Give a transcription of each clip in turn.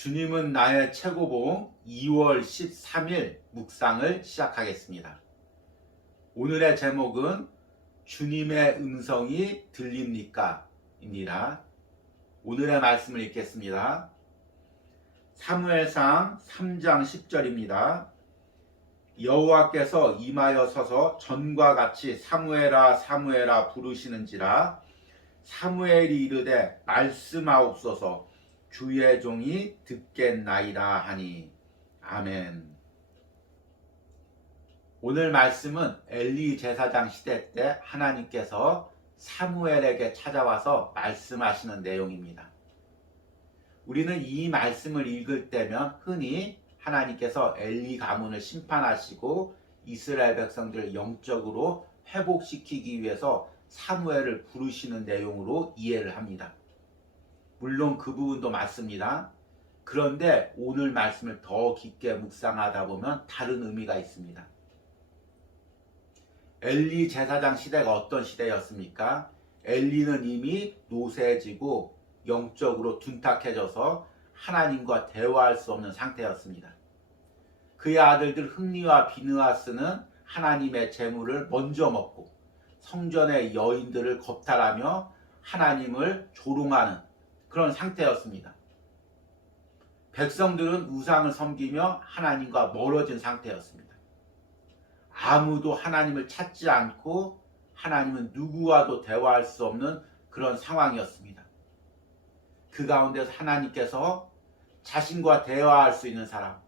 주님은 나의 최고봉 2월 13일 묵상을 시작하겠습니다. 오늘의 제목은 주님의 음성이 들립니까? 입니다. 오늘의 말씀을 읽겠습니다. 사무엘상 3장 10절입니다. 여호와께서 임하여 서서 전과 같이 사무엘아 사무엘아 부르시는지라 사무엘이 이르되 말씀하옵소서 주의 종이 듣겠나이다 하니. 아멘. 오늘 말씀은 엘리 제사장 시대 때 하나님께서 사무엘에게 찾아와서 말씀하시는 내용입니다. 우리는 이 말씀을 읽을 때면 흔히 하나님께서 엘리 가문을 심판하시고 이스라엘 백성들을 영적으로 회복시키기 위해서 사무엘을 부르시는 내용으로 이해를 합니다. 물론 그 부분도 맞습니다. 그런데 오늘 말씀을 더 깊게 묵상하다 보면 다른 의미가 있습니다. 엘리 제사장 시대가 어떤 시대였습니까? 엘리는 이미 노쇠해지고 영적으로 둔탁해져서 하나님과 대화할 수 없는 상태였습니다. 그의 아들들 흥니와 비느하스는 하나님의 재물을 먼저 먹고 성전의 여인들을 겁탈하며 하나님을 조롱하는 그런 상태였습니다. 백성들은 우상을 섬기며 하나님과 멀어진 상태였습니다. 아무도 하나님을 찾지 않고 하나님은 누구와도 대화할 수 없는 그런 상황이었습니다. 그 가운데서 하나님께서 자신과 대화할 수 있는 사람,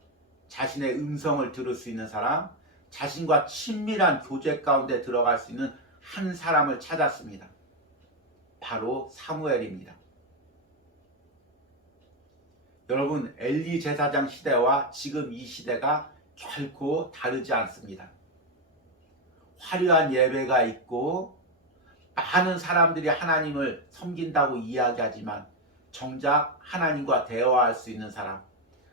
자신의 음성을 들을 수 있는 사람, 자신과 친밀한 교제 가운데 들어갈 수 있는 한 사람을 찾았습니다. 바로 사무엘입니다. 여러분, 엘리 제사장 시대와 지금 이 시대가 결코 다르지 않습니다. 화려한 예배가 있고 많은 사람들이 하나님을 섬긴다고 이야기하지만 정작 하나님과 대화할 수 있는 사람,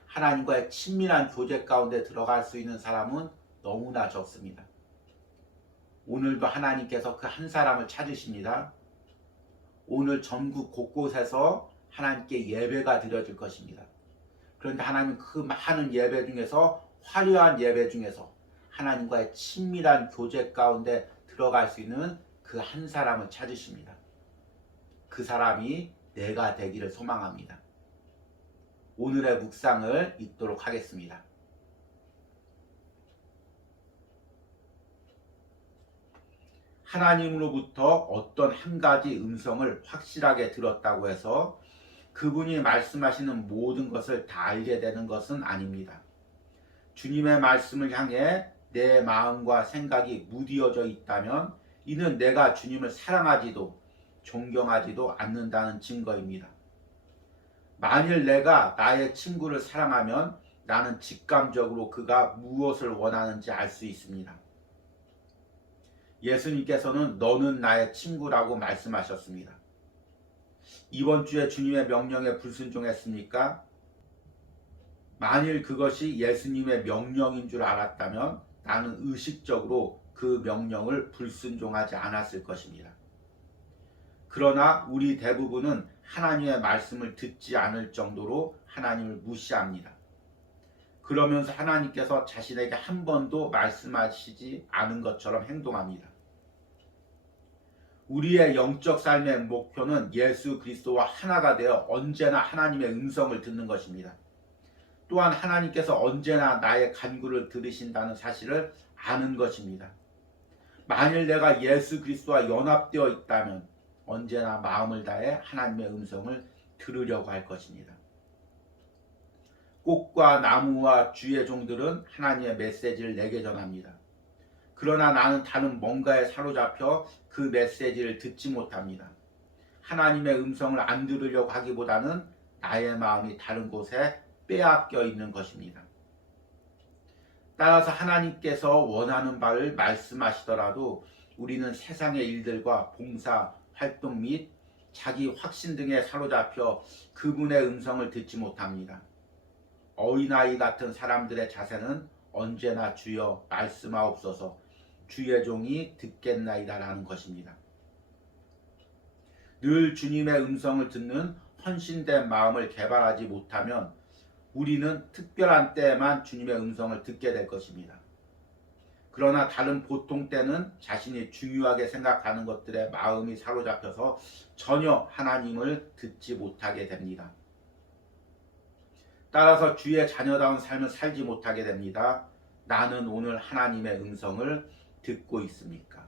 하나님과의 친밀한 교제 가운데 들어갈 수 있는 사람은 너무나 적습니다. 오늘도 하나님께서 그 한 사람을 찾으십니다. 오늘 전국 곳곳에서 하나님께 예배가 드려질 것입니다. 그런데 하나님은 그 많은 예배 중에서 화려한 예배 중에서 하나님과의 친밀한 교제 가운데 들어갈 수 있는 그 한 사람을 찾으십니다. 그 사람이 내가 되기를 소망합니다. 오늘의 묵상을 읽도록 하겠습니다. 하나님으로부터 어떤 한 가지 음성을 확실하게 들었다고 해서 그분이 말씀하시는 모든 것을 다 알게 되는 것은 아닙니다. 주님의 말씀을 향해 내 마음과 생각이 무디어져 있다면 이는 내가 주님을 사랑하지도 존경하지도 않는다는 증거입니다. 만일 내가 나의 친구를 사랑하면 나는 직감적으로 그가 무엇을 원하는지 알 수 있습니다. 예수님께서는 너는 나의 친구라고 말씀하셨습니다. 이번 주에 주님의 명령에 불순종했습니까? 만일 그것이 예수님의 명령인 줄 알았다면 나는 의식적으로 그 명령을 불순종하지 않았을 것입니다. 그러나 우리 대부분은 하나님의 말씀을 듣지 않을 정도로 하나님을 무시합니다. 그러면서 하나님께서 자신에게 한 번도 말씀하시지 않은 것처럼 행동합니다. 우리의 영적 삶의 목표는 예수 그리스도와 하나가 되어 언제나 하나님의 음성을 듣는 것입니다. 또한 하나님께서 언제나 나의 간구를 들으신다는 사실을 아는 것입니다. 만일 내가 예수 그리스도와 연합되어 있다면 언제나 마음을 다해 하나님의 음성을 들으려고 할 것입니다. 꽃과 나무와 주의 종들은 하나님의 메시지를 내게 전합니다. 그러나 나는 다른 뭔가에 사로잡혀 그 메시지를 듣지 못합니다. 하나님의 음성을 안 들으려고 하기보다는 나의 마음이 다른 곳에 빼앗겨 있는 것입니다. 따라서 하나님께서 원하는 바를 말씀하시더라도 우리는 세상의 일들과 봉사, 활동 및 자기 확신 등에 사로잡혀 그분의 음성을 듣지 못합니다. 어린아이 같은 사람들의 자세는 언제나 주여 말씀하옵소서 주의 종이 듣겠나이다라는 것입니다. 늘 주님의 음성을 듣는 헌신된 마음을 개발하지 못하면 우리는 특별한 때에만 주님의 음성을 듣게 될 것입니다. 그러나 다른 보통 때는 자신이 중요하게 생각하는 것들에 마음이 사로잡혀서 전혀 하나님을 듣지 못하게 됩니다. 따라서 주의 자녀다운 삶을 살지 못하게 됩니다. 나는 오늘 하나님의 음성을 듣고 있습니까?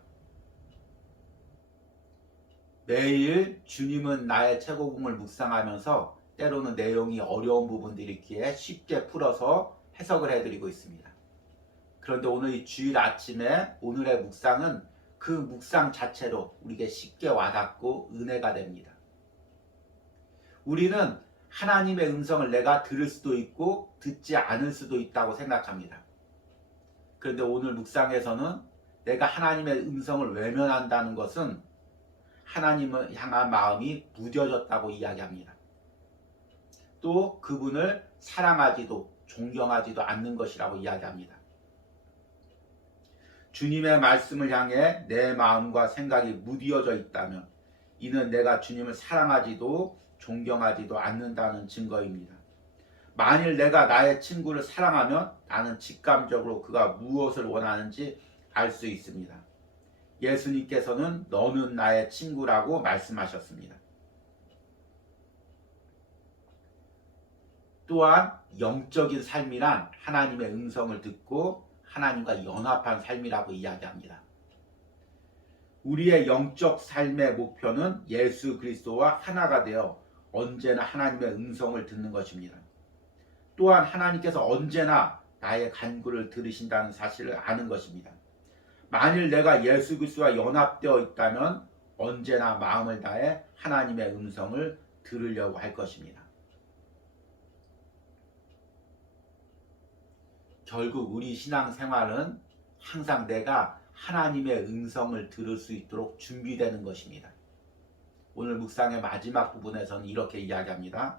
매일 주님은 나의 최고봉을 묵상하면서 때로는 내용이 어려운 부분들이 있기에 쉽게 풀어서 해석을 해드리고 있습니다. 그런데 오늘 이 주일 아침에 오늘의 묵상은 그 묵상 자체로 우리에게 쉽게 와닿고 은혜가 됩니다. 우리는 하나님의 음성을 내가 들을 수도 있고 듣지 않을 수도 있다고 생각합니다. 그런데 오늘 묵상에서는 내가 하나님의 음성을 외면한다는 것은 하나님을 향한 마음이 무뎌졌다고 이야기합니다. 또 그분을 사랑하지도 존경하지도 않는 것이라고 이야기합니다. 주님의 말씀을 향해 내 마음과 생각이 무디어져 있다면 이는 내가 주님을 사랑하지도 존경하지도 않는다는 증거입니다. 만일 내가 나의 친구를 사랑하면 나는 직감적으로 그가 무엇을 원하는지 알 수 있습니다. 예수님께서는 너는 나의 친구라고 말씀하셨습니다. 또한 영적인 삶이란 하나님의 음성을 듣고 하나님과 연합한 삶이라고 이야기합니다. 우리의 영적 삶의 목표는 예수 그리스도와 하나가 되어 언제나 하나님의 음성을 듣는 것입니다. 또한 하나님께서 언제나 나의 간구를 들으신다는 사실을 아는 것입니다. 만일 내가 예수 그리스도와 연합되어 있다면 언제나 마음을 다해 하나님의 음성을 들으려고 할 것입니다. 결국 우리 신앙생활은 항상 내가 하나님의 음성을 들을 수 있도록 준비되는 것입니다. 오늘 묵상의 마지막 부분에서는 이렇게 이야기합니다.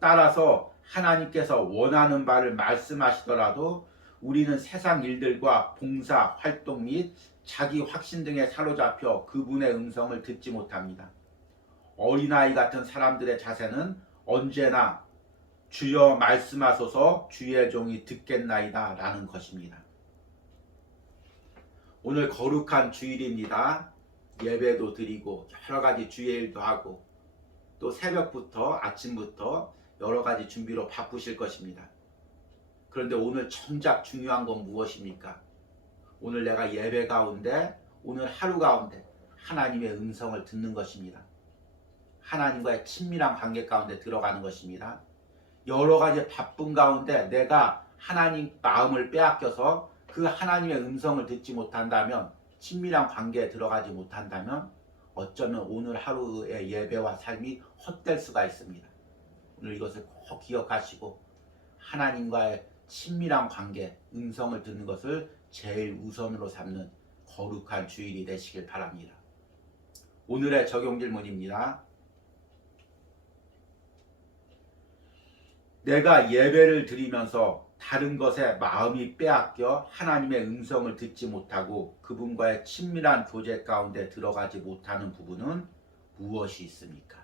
따라서 하나님께서 원하는 바를 말씀하시더라도 우리는 세상 일들과 봉사, 활동 및 자기 확신 등에 사로잡혀 그분의 음성을 듣지 못합니다. 어린아이 같은 사람들의 자세는 언제나 주여 말씀하소서 주의 종이 듣겠나이다 라는 것입니다. 오늘 거룩한 주일입니다. 예배도 드리고 여러 가지 주의 일도 하고 또 새벽부터 아침부터 여러 가지 준비로 바쁘실 것입니다. 그런데 오늘 정작 중요한 건 무엇입니까? 오늘 내가 예배 가운데 오늘 하루 가운데 하나님의 음성을 듣는 것입니다. 하나님과의 친밀한 관계 가운데 들어가는 것입니다. 여러 가지 바쁜 가운데 내가 하나님 마음을 빼앗겨서 그 하나님의 음성을 듣지 못한다면 친밀한 관계에 들어가지 못한다면 어쩌면 오늘 하루의 예배와 삶이 헛될 수가 있습니다. 오늘 이것을 꼭 기억하시고 하나님과의 친밀한 관계, 음성을 듣는 것을 제일 우선으로 삼는 거룩한 주일이 되시길 바랍니다. 오늘의 적용 질문입니다. 내가 예배를 드리면서 다른 것에 마음이 빼앗겨 하나님의 음성을 듣지 못하고 그분과의 친밀한 교제 가운데 들어가지 못하는 부분은 무엇이 있습니까?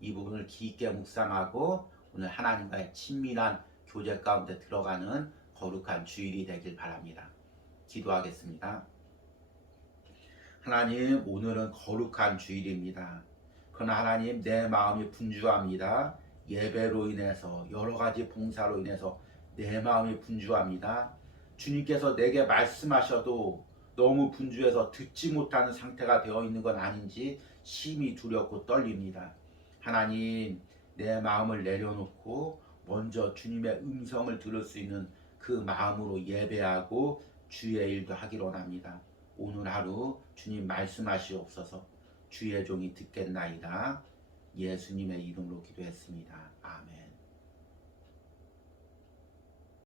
이 부분을 깊게 묵상하고 오늘 하나님과의 친밀한 교제 가운데 들어가는 거룩한 주일이 되길 바랍니다. 기도하겠습니다. 하나님, 오늘은 거룩한 주일입니다. 그러나 하나님, 내 마음이 분주합니다. 예배로 인해서 여러 가지 봉사로 인해서 내 마음이 분주합니다. 주님께서 내게 말씀하셔도 너무 분주해서 듣지 못하는 상태가 되어 있는 건 아닌지 심히 두렵고 떨립니다. 하나님, 내 마음을 내려놓고 먼저 주님의 음성을 들을 수 있는 그 마음으로 예배하고 주의 일도 하기를 원합니다. 오늘 하루 주님 말씀하시옵소서. 주의 종이 듣겠나이다. 예수님의 이름으로 기도했습니다.